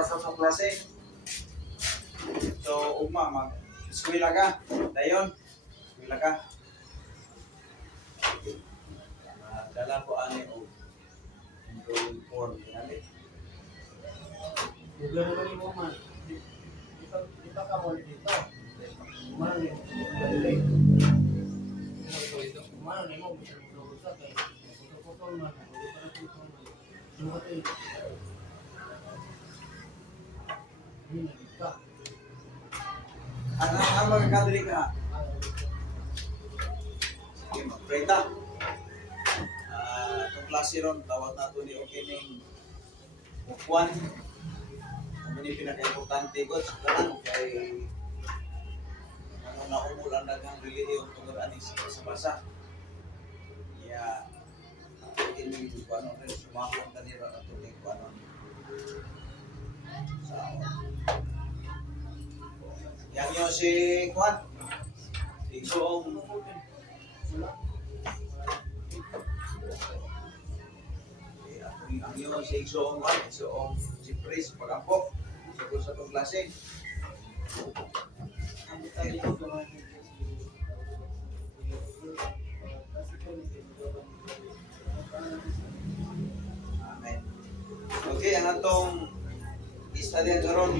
para sa mga klase. So, ugma, mag-eskwela ka. Dayon, eskwela ka. Dala ko ani o enrollment form. Kinali. Lugar naman mo man. Di pa ka mo dito. Kumano ni mo galing. Kumano ni mo bisa mo sa kay. Putol man. Di pa na putol man. Sukat eh. Hindi ka. Ang magkakadali ka. Sige, mag-pray ta. Itong klase ron, tawag nato ni Okining Ukwan. Ano ni pinaka-importante ko sa kanan kay ano na umulan daghang relihiyon tungod ani sa basa. Ya ini ko ano rin sumakon kanira ato ni ko ano sa yang yo si Kwan Igsoong ang iyo si Igsoong Kwan Igsoong si Pris Pag-ampok sa itong klase. Ang tayo dito gawa ni Amen. Okay, ang atong istorya karon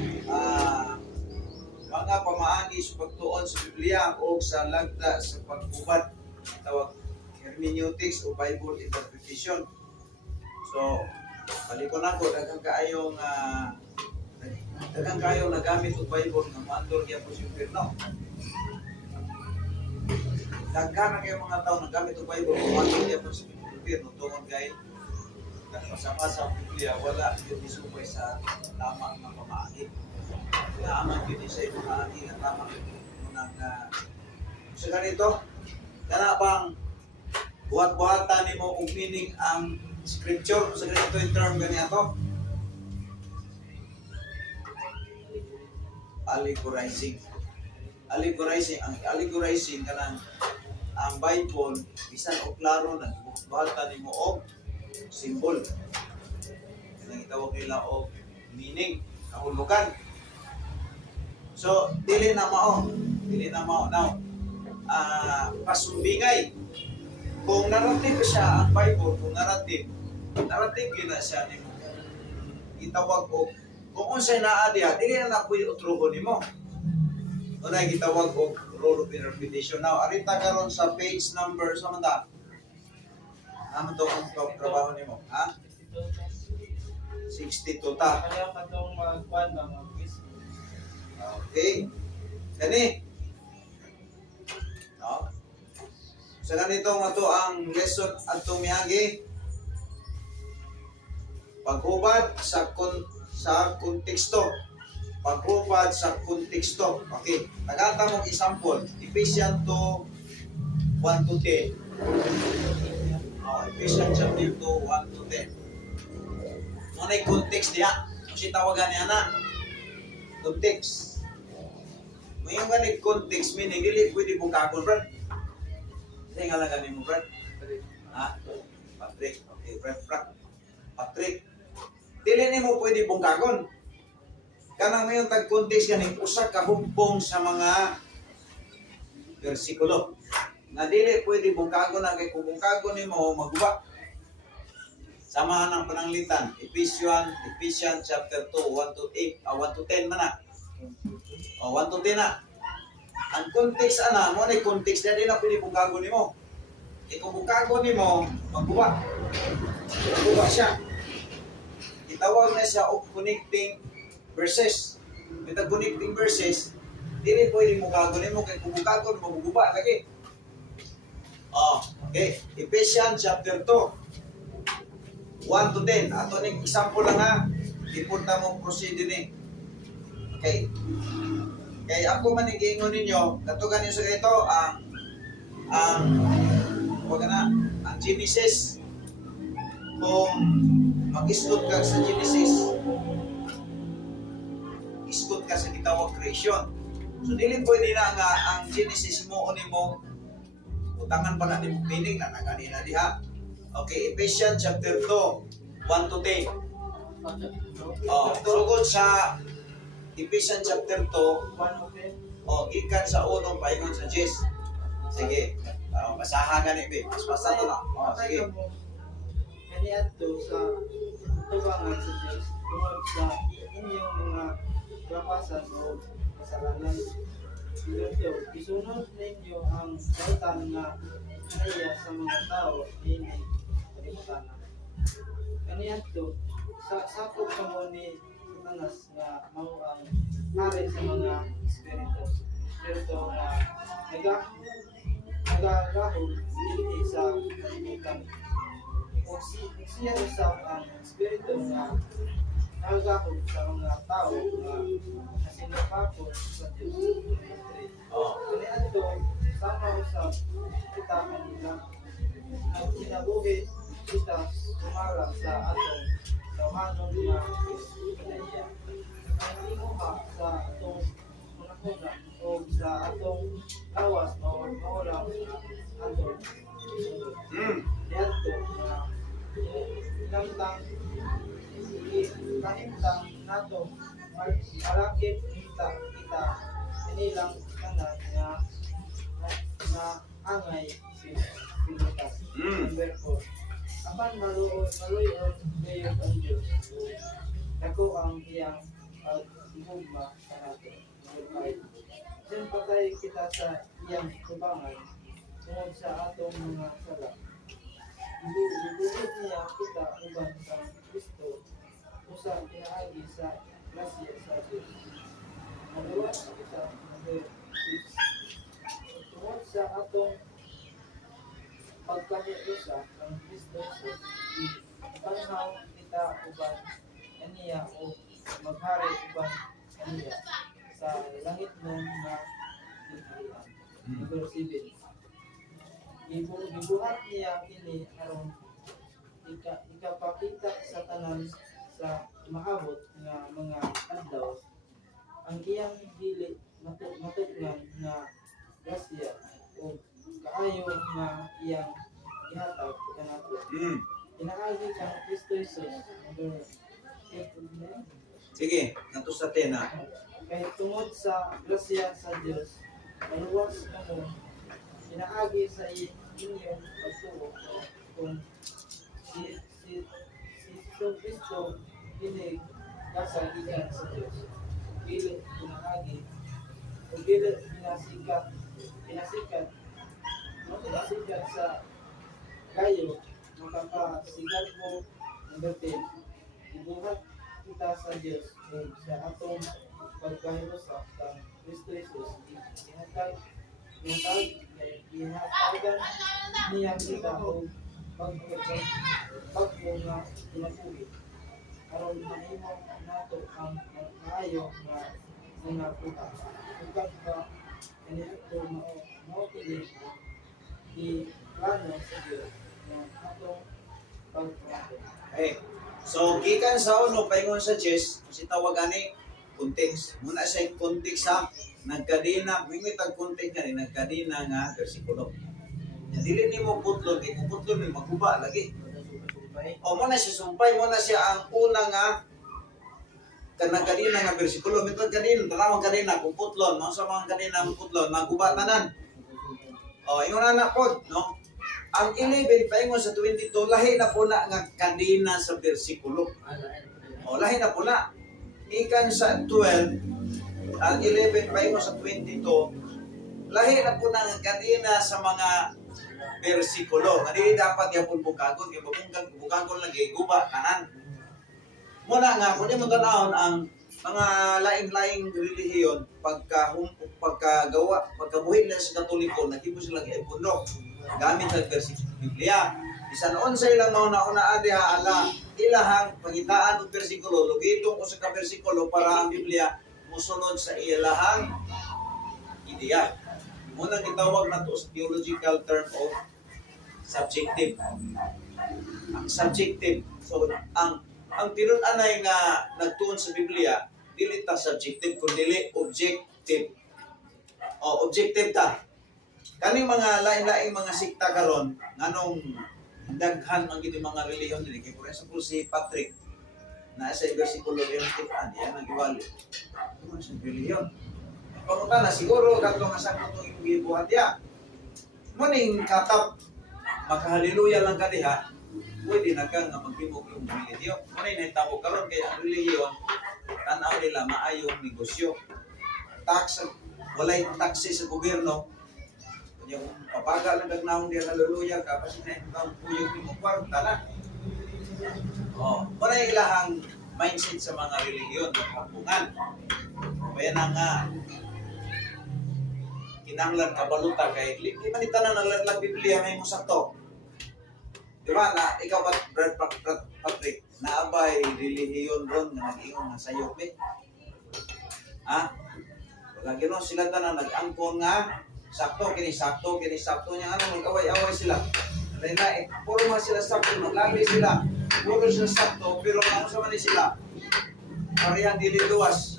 mga pamaagi sa pagtuon sa Biblia o sa lagda sa pagubad tawag hermeneutics o Bible interpretation. So, palikon ako daghang kayong nagamit og Bible nga maandor gyud po sa impierno. Daghan na kayo mga tao nagamit og Bible nga maandor gyud po sa impierno tungod kay kasama sa Biblia wala gyud isupay sa tama nga pamaagi. Naaman gyud sa pamaagi nga tama nang sa ganito kana bang buhat-buhatan nimo og meaning ang scripture sa ganito yung term ganito allegorizing ang allegorizing kanang ang Bible bisan og klaro na buhatan nimo og symbol kanang itawag nila og meaning kahulugan. So dili na mao now pasumbingay kung narrative siya ang Bible kung narrative gina siya nimo itawag og kung unsay naa diha dili na pwede utruhon nimo. Unay gitawag og rule of interpretation. Now arita karon sa page number sa manda. Ano to ang trabaho nimo? Ha? 62 ta. kaya katong magkuan ba mag-quiz. Okay. Kani. No. Sa ganito nga to ang lesson adtong miagi. Paghubad sa konteksto. Paghubad sa konteksto. Okay. Tagata mong example. Ephesians 2, 1 to 10. Ephesians chapter 2, 1 to 10. Muna'y context diha. Kasi tawagan niya na. Context. May yung ganit context, meaning, dili pwede bungkakon, Brad. Hindi nga lang ganin mo, Brad. Ha? Patrick. Okay, Brad. Patrick. Dili ni mo pwede bungkakon. Kanang may yung tag-context ganin, usak ka bumpong sa mga versikulo. Na dili pwede bungkakon na kay kung bungkakon ni mo, magwa. Samahan ng pananglitan, Ephesians chapter 2, 1 to 8, 1 to 10 man na. 1 to 10 na. Ang context mo na context na din na pwede bungkagon ni mo. Kung bungkagon ni mo, magbuwa. Magbuwa siya. Itawag na siya o connecting verses. Ito connecting verses, hindi pwede bungkagon ni mo, kaya kung bungkagon mo, magbuwa lagi. Okay, Ephesians chapter 2. 1 to 10. Ato ning example lang ha. Ipunta mo procedure ni. Okay. Kaya ako manigingon ninyo, katugan niyo sa ito ang Genesis. Kung mag-istot ka sa Genesis, istot ka sa gitawag creation. So dili pwede na nga ang Genesis mo o nimo utangan pa na nimo meaning na naganina diha. Okay, Ephesians chapter 2, 1 to 10. Sugod sa Ephesians chapter 2, 1 okay? gikan sa 1 paingon sa 10. Sige. Basahan gani be. Mas basa to na. Sige. Kaniadto sa tubangan sa Diyos tungod sa inyong mga kapasan o kasalanan. Ito, isunod ninyo ang dautan nga naya sa mga tao ini kalimutan. Kaniadto sa sakop kamo ni Satanas nga mao ang hari sa mga espiritu nga nagagahol dili sa kalimutan. Kung siya usap ang espiritu nga nagagahol sa mga tao nga nasinapakot sa Diyos. Kaniadto sama usap kita kanila nagkinabuhi kita sumara sa atong tawhanon nga kinaiya. Ang imuha sa atong munakuna o sa atong lawas maulang atong isunod. Kaniadto nga ilamtang kahimtang nato malakip kita inilang kanan na angay pinutas. Number 4. Apan maluyon ngayon ang Diyos. Dako ang iyang pag-igugma sa nato. Number 5. Diyan patay kita sa iyang tubangan tungod sa atong mga sala. Ibubulit niya kita uban sa Kristo usa pinaagi sa grasya sa Diyos. Nagawa kita number 6. Tungod sa atong pagkamiusa ng Kristo ipanhaw kita uban kaniya o maghari uban kaniya sa langit nun na pilihan. Number 7. Gibuhat niya kini aron ikapakita sa tanan sa maabot nga mga adlaw ang iyang dili matugnan nga grasya o kaayo nga iyang ihatag kanato. Pinaagi kang Kristo Jesus. Number 8. Sige, nato sa 10 na. Kay tungod sa grasya sa Dios maluwas kamo pinaagi sa inyong pagtuo kung si Kristo hindi kasagikan sa Diyos. Dili pinaagi o dili pinasikat sa kayo makapasigat mo. Number 10. Ibuhat kita sa Diyos o sa atong pagkahimusap kang Kristo Jesus ihatagan niya kita o pagmo nga tumapugi aron mahimo nato ang maayo nga mga puta ugad pa kanito mao kini di plano sa Dios nga atong pagtrato. So, gikan sa 1 paingon sa 10, kasi tawag ani context. Muna siya yung context sa nagkadina, may tag-context nga ni nagkadina nga versikulo. Dili ni mo putlon, kung putlon mo maguba lagi. O muna siya sumpay, muna siya ang una nga kanagkadina nga versikulo. Mito kanina, talawang kanina, kung putlon, mga sa mga kanina ang putlon, maguba tanan. O, ingon na po, no? Ang 11, paingon sa 22, lahi na po na nga kanina sa versikulo. O, lahi na po na. Ikan sa 12, ang 11 paingon sa 22, lahi na po na nga kanina sa mga versikulo. Nga di dapat yapon bukagon, kaya bukagon lagi, guba, kanan. Muna nga, kung di mo tanahon ang mga laing-laing relihiyon, pagkabuhin na sa Katoliko, nakipo silang ipundok gamit ng versikulo Biblia. Bisan sa ilang nauna-una diha ala ilahang pangitaan og bersikulo, lugitong usa ka bersikulo para ang Biblia musunod sa ilahang ideya. Muna gitawag nato sa theological term of subjective. Ang subjective, so ang tinun-anay nga nagtuon sa Biblia dili ta subjective kundi objective. O objective ta. Kani mga lain-laing mga sikta karon nganong daghan ang gid mga relihiyon dinhi kay for example si Patrick nasa versikulo yung tipan, yan ang iwali. Ano sa reliyon? Pangutan na siguro katong asang itong yung gibuhat ya. Muning katap, makahaliluya lang ka diha, pwede na kang maghimog yung reliyon. Muning nahitabo karon kaya ang reliyon, tanaw nila maayong negosyo. Tax, walay taxes sa gobyerno, yung papaga lang nagnaong diya haliluya ka, kasi na itong puyog ni mo kwarta na. Oh, muna ilahang mindset sa mga religiyon ng kampungan. Kaya na nga, kinanglan kabaluta kay di man itanan na lang Biblia may mo sakto. Di ba na ikaw Brad Patrick, naabay relihiyon ron nga nag-ingon nga sayop eh. Ha? Wala gino sila tanan nag-angkon nga sakto kini niya ano nag-away-away sila. Dahil na puro man sila sakto, maglabi sila. Puro sila sakto, pero ano sa man sila? Parehang dili luwas.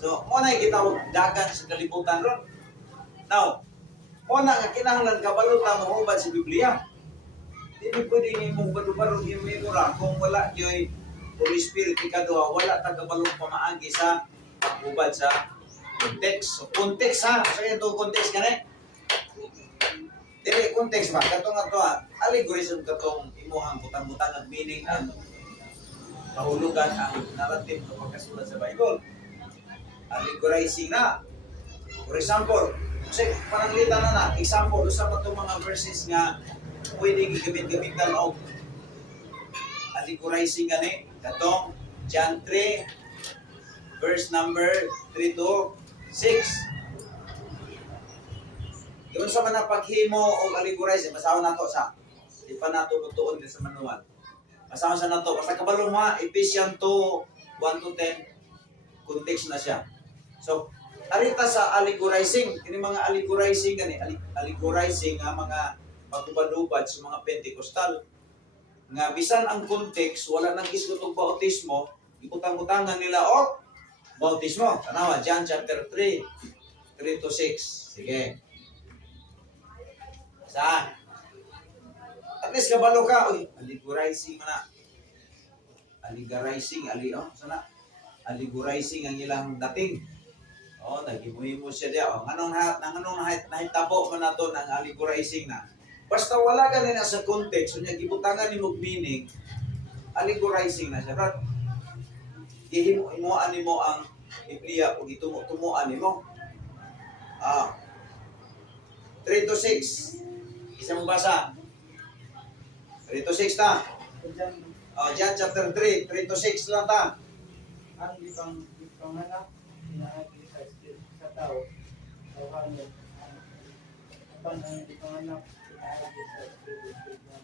So, mo na kita dagan sa kalibutan ron. Now, mo na nga kinahanglan kabalutan mo hubad sa Biblia. Hindi pwede nga mong balubarong yung memora kung wala yung Holy Spirit ikaduha, wala tagabalong pamaagi sa paghubad sa context. So, context ha. So, ito context ka na dili context ba? Katong ato allegorism katong imuhang butang-butang at meaning ang kahulugan ang narrative na pagkasulat sa Bible. Allegorizing na. For example, kasi pananglitan na example, usa pa itong mga verses nga pwedeng igamit-gamitan o allegorizing gani. Katong John 3, verse number 3 to 6. Yun sa mga paghimo o allegorizing, basahan nato sa. Di pa nato mutuon din sa manual. Basahan sa nato. Basta kabalo mo, Ephesians 2, 1 to 10, context na siya. So, arita sa allegorizing, kini mga allegorizing gani, allegorizing nga mga pagubad-ubad sa mga Pentecostal. Nga bisan ang context, wala nang isgot og bautismo, ibutang-butangan nila og bautismo. Tanawa, John chapter 3, 3 to 6. Sige. Saan? At least kabalo ka, uy, allegorizing na. Allegorizing, sana? Allegorizing ang ilang dating. Oh, nagimuhimo siya diya. Oh, anong nahitabo man nato ng allegorizing na. Basta wala ka na sa context, so niya gibutangan ni mong meaning, allegorizing na siya. But, ihimuan mo ang Biblia o itumuan mo. 3 to 6. Isa mong basa. 3 to 6 ta. John chapter 3, 3 to 6 lang ta. Ang ipanganak inaagi sa Espiritu sa tao, tawhanon, ang ipanganak inaagi sa Espiritu sa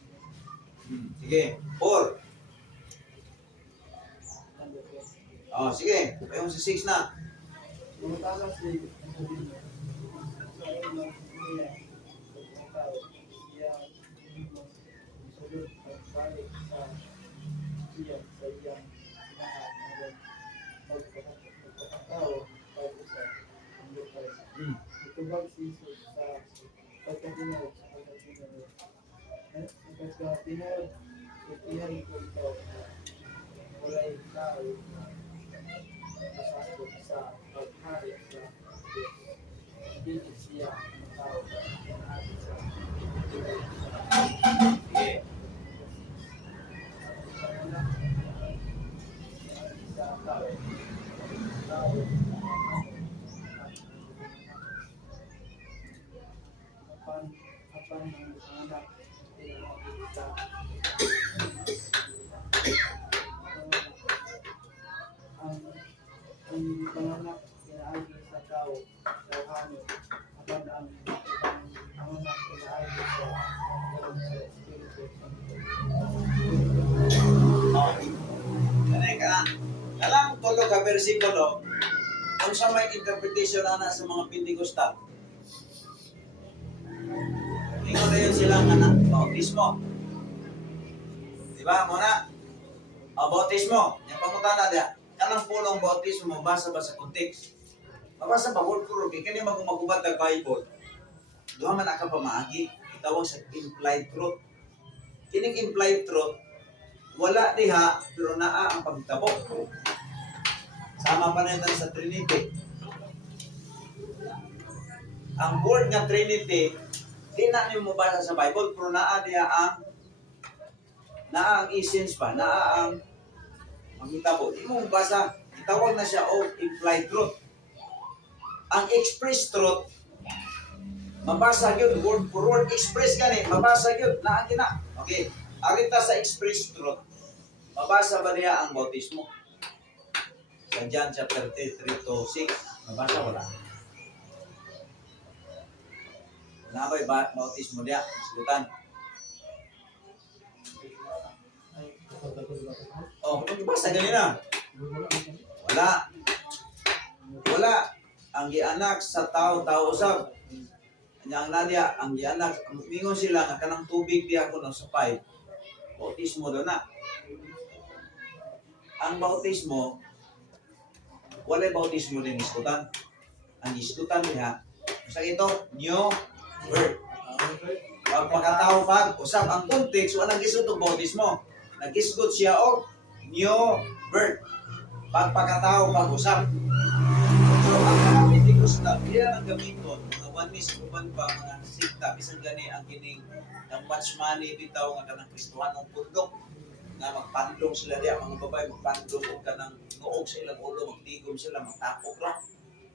Sige, 4. Sige, ayun sa 6 na. Lumutala si Angelino sa ilang niya sa tao, siya limos, sulod at balik sa siya sa iyang lahat ng magpapatao pag-usa ang lokal. Itubag si Jesus sa pagkatinawag sa pagkatinawag. Sa pagkatinawag, itihan ko ikaw na walay tao na masasot sa paghari sa Diyos. Hindi siya ang tao na pinahari sa Sige. Apan ang anak ang panganak inaagi sa tao tawhanon apan ang panganak inaagi sa Espiritu Santo. Kalang tulo ka versikulo, kung sa may interpretation na sa mga Pentecostal. Ingon na yun silang bautismo. Diba? Muna, bautismo. Yung pangutana diya, kanang pulong bautismo, basa ba sa context? Mabasa ba, word for word, kaya magumagubad ng Bible. Doon man ka pamaagi, itawag sa implied truth. Kining implied truth, wala diha, pero naa ang pagtabo. Sama pa na sa Trinity. Ang word nga Trinity, di na niyo mabasa sa Bible, pero naa diha ang essence pa, naa ang pagtabo. Di mo mabasa, itawag na siya o implied truth. Ang express truth, mabasa yun, word for word, express gani, mabasa yun, naan na. Okay, arita sa express truth, mabasa ba niya ang bautismo? Sa John chapter 3 to 6, mabasa wala. Wala ba bautismo niya? Isgutan. Oh, mabasa gani na. Wala. Wala. Ang gianak sa tao usab. Ang nadya, ang gianak, mingon sila nga kanang tubig diya ko ng sapay. Bautismo do na. Ang bautismo, wala bautismo din iskutan. Ang iskutan niya, sa ito, new birth. Pagkatao pag usab ang context, wala gisod og bautismo. Nagisgot siya og new birth. Pagkatao pag usab. So, ang mga Pentecostal, kaya ang gamiton, mga oneness, uban pa, mga sikta, bisan gani ang kining ng much money, bitaw nga kanang Kristohanong pundok, nga magpandong sila diya, mga babae, magpandong o kanang noog sa ilang ulo, magtigom sila, magtapok lang.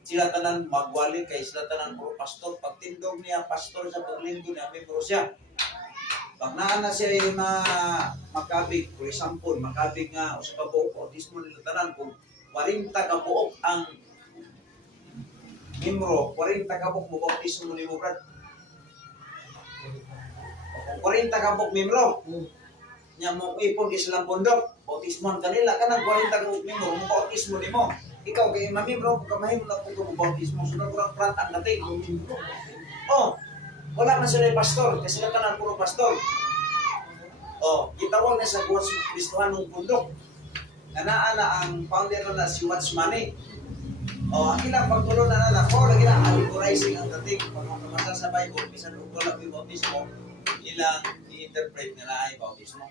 Sila tanan magwali kay sila tanan puro pastor. Pagtindog niya, pastor sa paglinggo niya, may puro siya. Pag naa na siya yung makabig, for example, makabig nga, o sa kabuok, autismo nila tanan, kung 40 kabuok ang Mimro, 40 kabok mo bautismo ni mo, brad. 40 kabok Mimro. Nya mo ipon islang bundok, bautismon kanila kanang 40 kabok Mimro, mo bautismo nimo. Ikaw kay mamimro ka mahimo na ko mo bautismo, sunod kurang prat ang dating. Oh, wala man sila pastor, kasi sila kanang puro pastor. Oh, gitawag na sa Kristohanong bundok. Kanaa na ang founder na si Watchman. Oh, ang ilang pagtulo na nalako, lagi na allegorizing ang dating pagmamasa sa Bible, bisan wala may bautismo, ilang i-interpret na ay bautismo.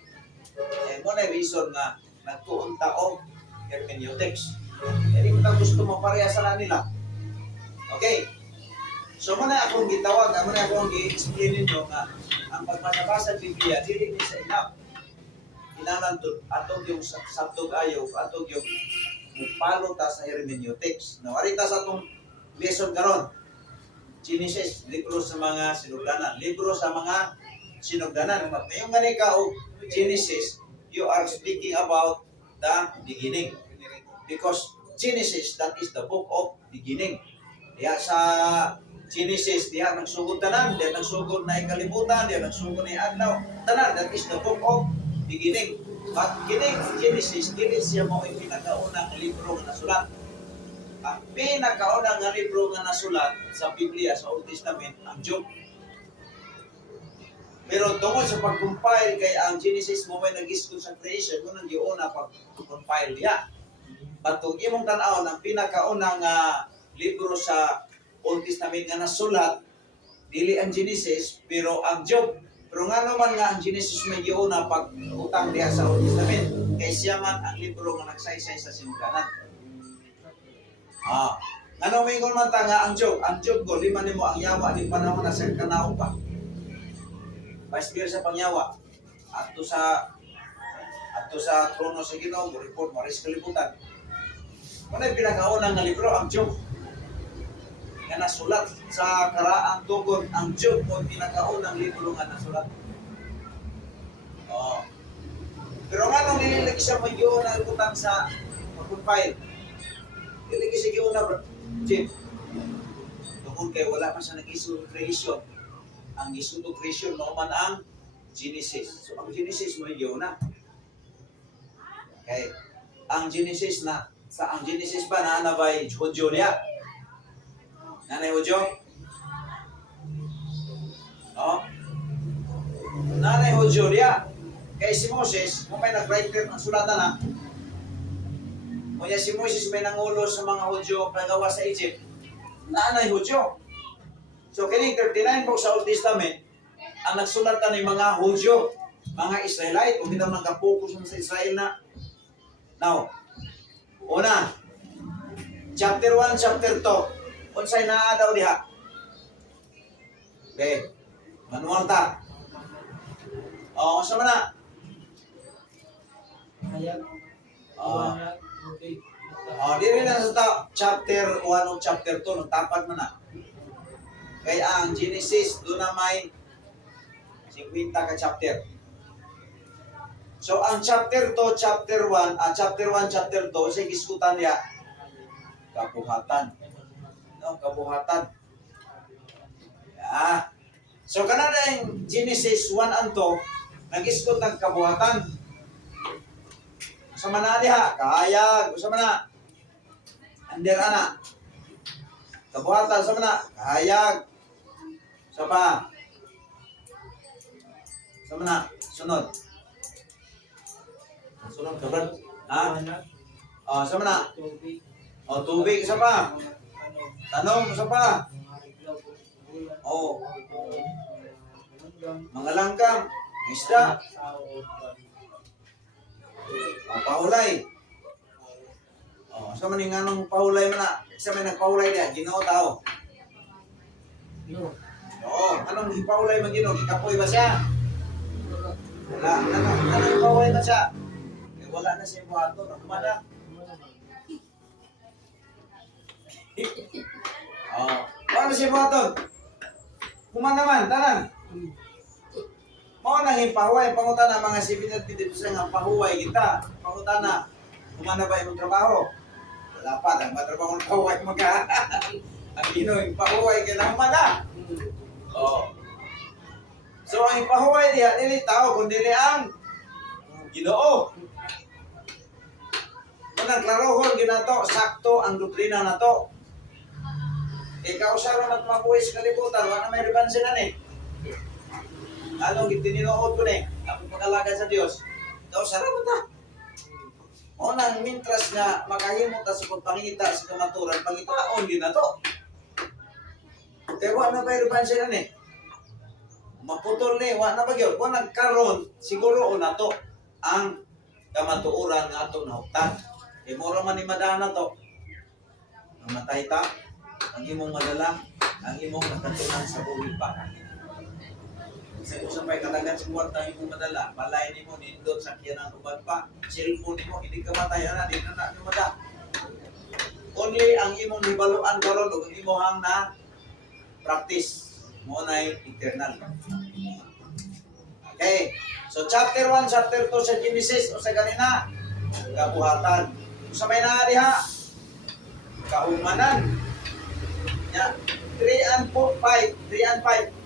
Eh, mo na reason nga nagtuon tao hermeneutics. Hindi mo gusto mo pareha sa nila. Okay. So mo na akong gitawag, mo na akong gi-explain ninyo nga ang pagbasa sa Biblia dili ni sa inap. Kailangan atog yung sabtog ayaw, atog yung palo ta sa hermeneutics. Nawarita sa atong lesson karon. Genesis, libro sa mga sinugdanan. Libro sa mga sinugdanan. Ngayong gani ka o Genesis, you are speaking about the beginning. Because Genesis, that is the book of beginning. Diya sa Genesis, diya nagsugod tanan, diya nagsugod na ikalibutan, diya nagsugod na adlaw. Tanan, that is the book of beginning. At kining Genesis, dili siya mo yung pinakaunang libro nga nasulat. Ang pinakaunang nga libro nga nasulat sa Biblia, sa Old Testament, ang Job. Pero tungkol sa pag-compile kay ang Genesis mo may nag-isco sa creation, mo nang giuna pag-compile diya. At kung imong tan-aw ang pinakaunang libro sa Old Testament nga nasulat, dili ang Genesis, pero ang Job. Pero nga naman nga ang Genesis may giuna pag-utang diha sa Old Testament, kay siya man ang libro nga nagsaysay sa sinugdanan. Nga naman man ta nga ang Job ko, lima nimo ang yawa di panahon na sa kanaog pa. Paspir sa pangyawa, ato sa trono sa Ginoo, report maris kalibutan. Ano yung pinakaunang nga libro? Ang Job. Nga nasulat sa karaang tugon, ang Job mo pinakaunang libro nga nasulat. Oh. Pero nga nung nililagi siya may yun na utang sa pag-compile. Nililagi siya yun na, Jim. Tungkol kayo, wala man siya nag-issue creation. Ang issue to creation, naman ang Genesis. So, ang Genesis may yun na. Okay. Ang Genesis na, sa ang Genesis ba na anabay Hudyo niya? Nanay Hudyo? No? Nanay Hudyo niya. Kaya si Moses, kung may nag-writer ng sulatan na, kung si Moses may nangulo sa mga Hudyo pagawa sa Egypt, nanay Hudyo. So, kining 39 po sa Old Testament, ang nagsulatan ng mga Hudyo, mga Israelite, kung bitaw nagka-focus sa Israel na. Now, una, chapter 1, chapter 2, unsay naa daw diha? Okay, manual ta. O, sa mana? Hayag. Oo. Hayag. Okay. Diri na sa chapter 1 o chapter 2, nagtapad man na. Kaya ang Genesis, doon na may 50 ka chapter. So, ang chapter 2, chapter 1, chapter 1, chapter 2, sa giskutan niya, kabuhatan. No, kabuhatan. Yeah. So, kanada yung Genesis 1 and 2, nag-iskot ng kabuhatan. Usama na diha, kahayag, usama na. Under ana. Kabuhatan, usama na, kahayag. Usama. Usama na, sunod. Sunod, kabrad. Ha? Usama na. Tubig. Tubig, usama. Ano? Tanong, usama. Oh. Mga langgam, isda, pahulay. Sa maning anong pahulay mo na? Isa may nagpahulay niya, Ginoo tao. Oo, anong ipahulay mo Ginoo? Ikapoy ba siya? Wala. Anong ipahulay ba siya? Wala na siya buhato, nakumana. Wala na siya buhato. Kumana naman, tanan. Mao nang ipahuway, pangutan na mga sibilat dito sa nga pahuway kita. Pangutan na, kumana ba yung trabaho? Wala pa, ang matrabaho ng pahuway mga. Ang Ginoo, yung pahuway ka na humana. So, ang ipahuway diya, dili tao, kundi ang Ginoo. Unang klarohon, ginato, sakto ang doktrina na to. Ikaw sa ramat mabuhay sa kalibutan, wala na may ribansin na eh. Anong itininood ko na eh, ang pag-alaga sa Diyos. Ikaw sa ramat ha. O nang mintras nga makahimot sa pagpangita sa kamaturan, pangitaon din na to. Kaya wala na may ribansin na eh. Maputol ni, wala na ba yun? Kung nagkaroon, siguro na to ang kamatuuran nga ito na huktan. E mura man ni madana to. Namatay ta, ang imong madala, ang imong nakatunan sa buhay pa. Kasi kung saan pa'y katagan sa kwarta imong madala, balay ni mo, nindot, sakyan ang uban pa, cellphone ni mo, hindi ka matay, di na na mada. Only ang imong hibaluan karon ug ang imong na practice mo na eternal. Okay. So chapter 1, chapter 2 sa Genesis o sa kanina, kabuhatan. Sa may naariha, kaumanan. Ya, 3 and 5, 3 and 5.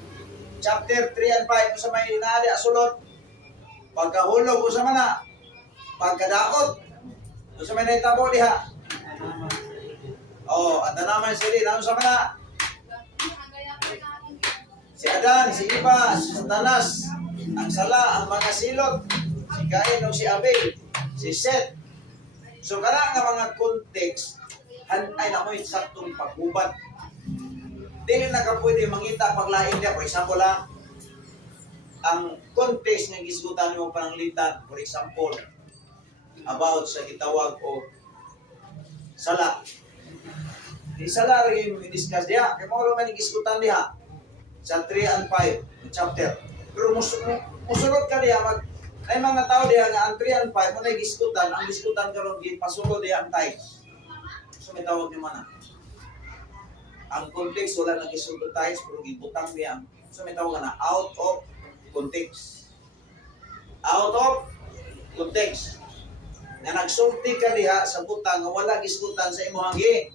Chapter 3 and 5 sa may naariha sulod. Pagkahulog sa mana, pagkadaot. Sa may naitabo diha. Anda naman sila sa mana. Si Adan, si Eva, si Satanas, ang sala, ang mga silot, si Cain o si Abel, si Seth. So kana nga mga context, ay na mo saktong paghubat. Dili na ka pwede mangita paglain niya. For example lang, ang context nga gisgutan mo pananglitan, for example, about sa gitawag o sala. Di sala rin yung discuss diha. Kaya mo rin gisgutan diha sa 3 and 5 chapter. Pero musunod ka diha, ay mga tao diha nga ang 3 and 5 mo na giskutan, ang giskutan karon pasulod diha ang tithes. So may tawag ni mana. Ang context wala nang gisudod tithes pero gibutang diha. So may tawag na out of context. Out of context. Nga nagsulti ka diha sa butang nga wala giskutan sa imong gi.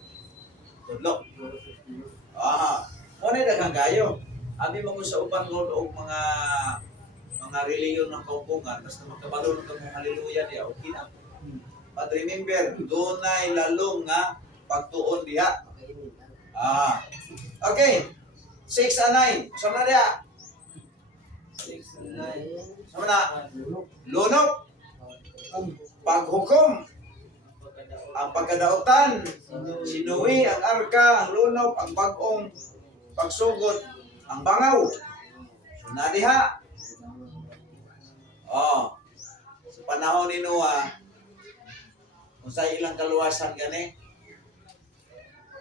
Tudlo. Mo ni daghang kayo. Abi mo sa uban Lord og mga reliyon ng kaupungan, basta magkabalo ng kang haleluya diya, okay na. But remember, dunay lalong nga pagtuon diha. Okay. 6 and 9. Sama na diha. 6 and 9. Sama na. Lunok. Paghukom. Ang pagkadautan. Sinuwi, ang arka, ang lunok, ang bagong pagsugod, ang bangaw. Na diha. Oh, sa panahon ni Noah, kung sa ilang kaluwasan gani,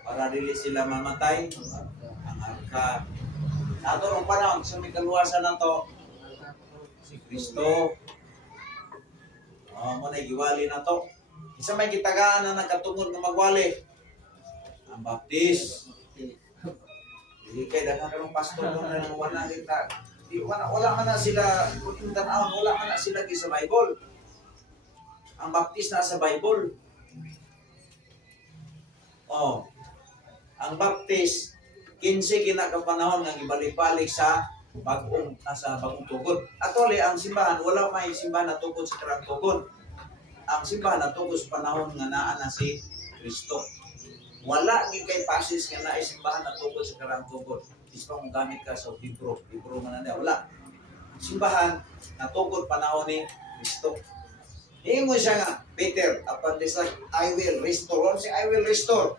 para dili sila mamatay, ang arka. Sa ato ng panahon, sa may kaluwasan na to, si Kristo. Mo na giwali na to. Isa may gitagaan na nagkatungod ng magwali. Ang Baptist. Hindi kay daghang karong pastor doon na nang wala kita. Wala man na sila kung tanaw, wala man na sila sa Bible. Ang Baptist na sa Bible. Oh. Ang Baptist 15 kinakapanahon nga gibalik-balik sa bagong tugod. Actually, ang simbahan wala may simbahan na tugod sa karang tugod. Ang simbahan na tugod sa panahon nga naa na si Kristo. Wala ni kay pasis nga naay simbahan na tugod sa karang tugod. Ispa kung gamit ka sa Hebrew man na wala. Simbahan na tugod panahon ni Kristo. Ingon siya nga, Peter, upon this like, I will restore. Ano si I will restore?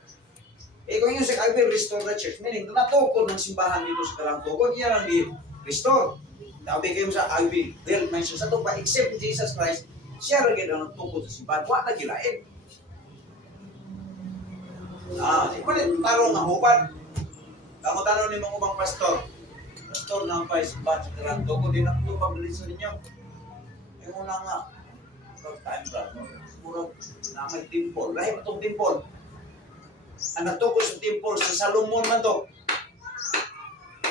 Kung yung I will restore the church, meaning natukod ng simbahan dito sa karang tugod, yan ang di-restore. Sabi kayo sa I will mention sa ito pa, except Jesus Christ, siya rin ang tukod sa simbahan. Wala na gilain. Ikunin, tarong ang hubad. Kamu tanong ni mga ubang pastor. Pastor na pa simbahan sa karang tugod, di na ito pabilis ninyo. Yung una nga, time ba, murag na may temple. Lahim itong temple. Ang nagtukod sa temple sa Salomon man to.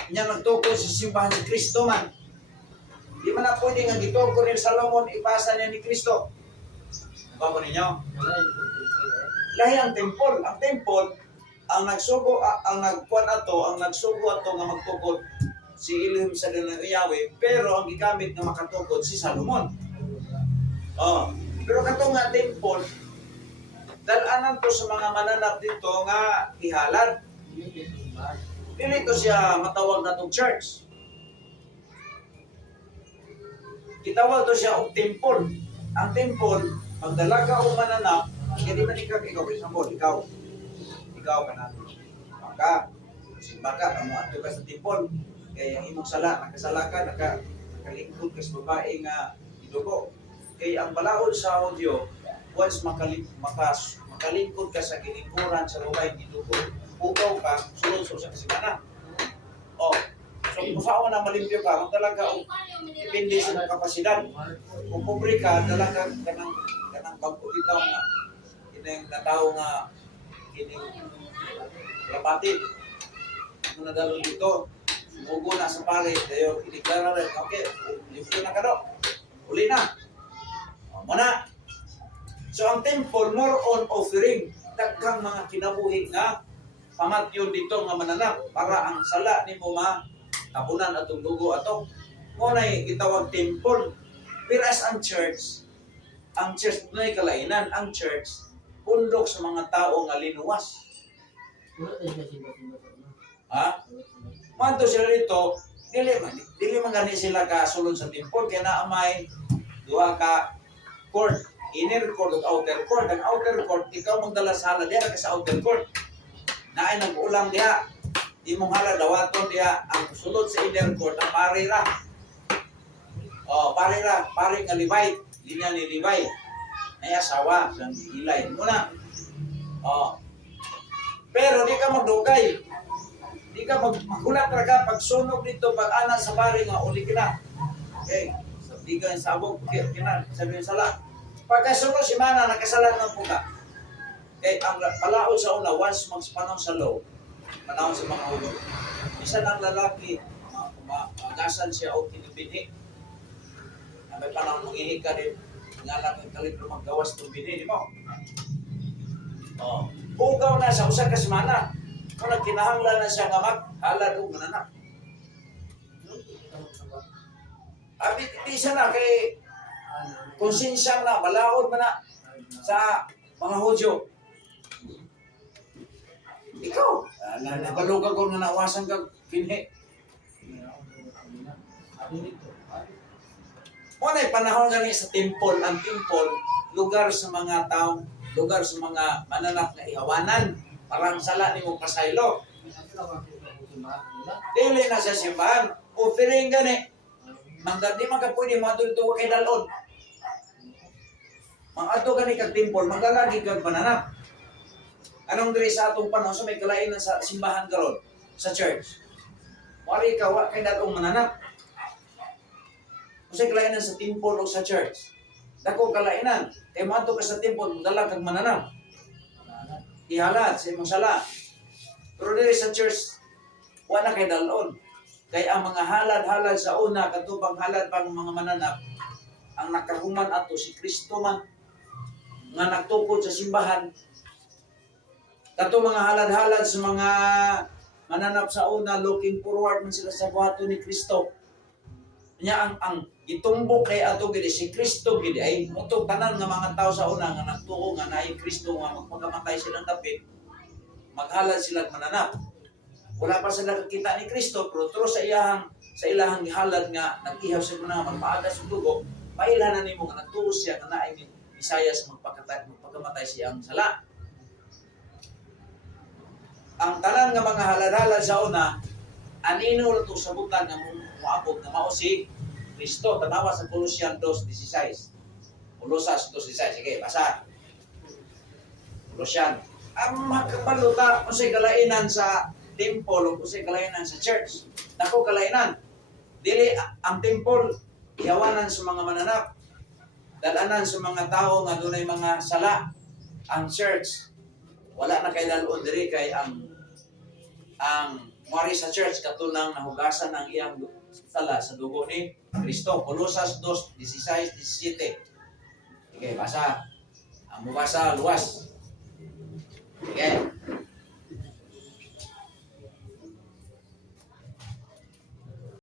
Niya nagtukod sa simbahan ni Kristo man. Di man na pwede nga gitukod ni Salomon, ipasa niya ni Kristo. Bago ninyo? Lahi ang temple. Ang temple, ang nagsugo, ang nagkuan ato, ang nagsugo ato nga magtukod si Elohim sa dalang Yahweh, pero ang gigamit nga makatukod si Salomon. Oh, pero kato nga temple, dalanan to sa mga mananap dito nga ihalad. Dili to siya matawag na tong church. Kitawag to siya og temple. Ang temple, pagdala ka o mananap, hindi man ikaw, ikaw ka na. Maka, simba ka, ato ka sa temple. Kaya ang imong sala, nakasala ka, nakalingkod ka sa babae nga idugo. Kaya ang balaod sa audio, once makalingkod ka sa kinikuran sa babae idugo, ugaw ka, sulod sa kasimana. Oh, so kung saan na malimpyo ka, magdala ka o depende sa kapasidad. Kung pobre ka, dala ka kanang pagpupitaw nga kining natao nga kining kapatid. Kung nadalo dito, sumugo na sa pare, dayo ideklara rin, okay, limpyo na ka do. Uli na. Muna. So ang temple, more on offering. Daghang mga kinabuhi nga pamatyon dito nga mananap para ang sala ni mo tabunan atong dugo atong ngunay gitawag temple. Whereas ang church nay kalainan. Ang church pundok sa mga tao nga linuwas. Ha? Manto sila dito, dili man gani sila kasulod sa temple kaya naamay duha ka court, inner court ug outer court. Ang outer court ikaw magdala sa hala diha ka sa outer court. Naay nag-ulang diha. Di mong hala dawaton diha ang sulod sa inner court ang pare ra. Oh, pare nga Levite, linya ni Levi. May asawa sang ilay muna. Oh. Pero di ka magdugay. Di ka magkulat ra ka pag sunog dito pag ana sa pare nga uli kina. Okay. Di ka sabog kina sabi sala. Pagkasunod si mana nakasalan ng puga. Kay ang palaod sa una once magpanong sa law, panahon sa mga ulo. Isa ng lalaki magasan siya o tinibinhi. May panahon mangihi ka din nga lang ang kalibro maggawas ng binhi mo. Oh, ugaw na sa usa ka semana. Kung nagkinahanglan na siya nga maghalad og mananap. Abi di siya na kay konsensya na, balaod man na sa mga Hudyo. Ikaw, nabalo ka kung nanawasan ka, pinhi. Muna panahon gani sa temple, ang temple, lugar sa mga taong, lugar sa mga mananap na ihawanan, parang sala ni mo pasaylo. Dili na sa simbahan, offering gani. Di man ka pwede mga tuwa kay dalon. Mga ato gani kag temple, maglalagi kag mananap. Anong diri sa atong panahon sa may kalainan sa simbahan karon sa church? Wari ka wa kay dalong mananap. Kasi kalainan sa temple o sa church. Dako kalainan. Kay mato ka sa temple, dala kag mananap. Ihalad sa imong sala. Pero diri sa church, wala kay dalon. Kay ang mga halad-halad sa una, katubang halad pang mga mananap, ang nakahuman ato si Kristo man, nga nagtukod sa simbahan. Kato mga halad-halad sa mga mananap sa una, looking forward man sila sa buhaton ni Kristo. Nya ang itumbok kay ato gid si Kristo gid ay moto tanan nga mga tao sa una nga nagtuo nga naay Kristo nga magpagamatay silang dapit, maghalad sila mananap. Wala pa sila kakita ni Kristo, pero tro sa ilahang halad nga nag-ihaw sa mga magpaagas sa dugo, pailanan nimo nga nagtuo siya nga naay Isayas magpagamatay siyang sala. Ang tanan nga mga halad-halad sa una, anino na ito sabutan nga muabot na mao si Kristo. Tanawa sa Colossians 2:16. Colosas 2:16. Sige, basa. Colossians. Ang makabaluta kung sa'y kalainan sa temple o kung sa'y kalainan sa church. Dako kalainan. Dili ang temple, ihawanan sa mga mananap. Dalanan sa mga tao nga dunay mga sala. Ang church, wala na kay dalon diri kay ang mari sa church katulang nahugasan ang iyang sala sa dugo ni Kristo. Colosas 2:16-17. Okay, basa. Ang mubasa luwas. Okay.